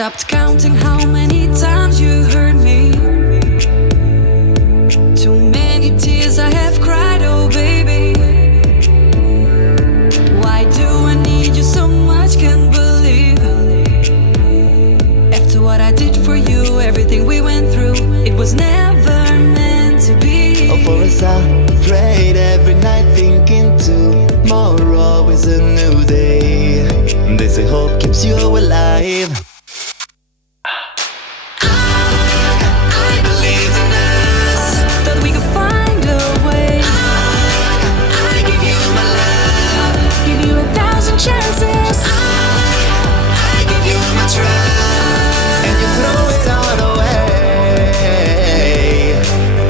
stopped counting how many times you hurt me. Too many tears I have cried, oh baby. Why do I need you so much, can't believe. After what I did for you, everything we went through, it was never meant to be. Oh, for us I prayed every night thinking tomorrow is a new day. They say hope keeps you alive. I believed in us, that we could find a way. I give you my love, give you 1,000 chances. I give you my trust, And you throw it all away.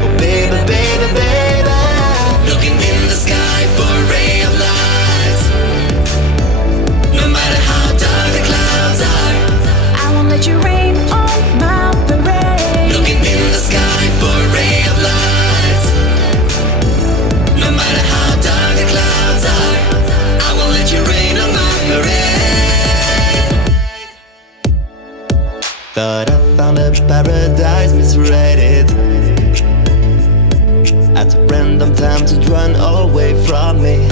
Oh baby, baby, baby, looking in the sky for a ray of light. No matter how dark the clouds are, I won't let you rain on my parade. Looking in the sky for a ray of light. No matter how dark the clouds are, I won't let you rain on my parade. thought I found a paradise, misread it. At random times it run away from me.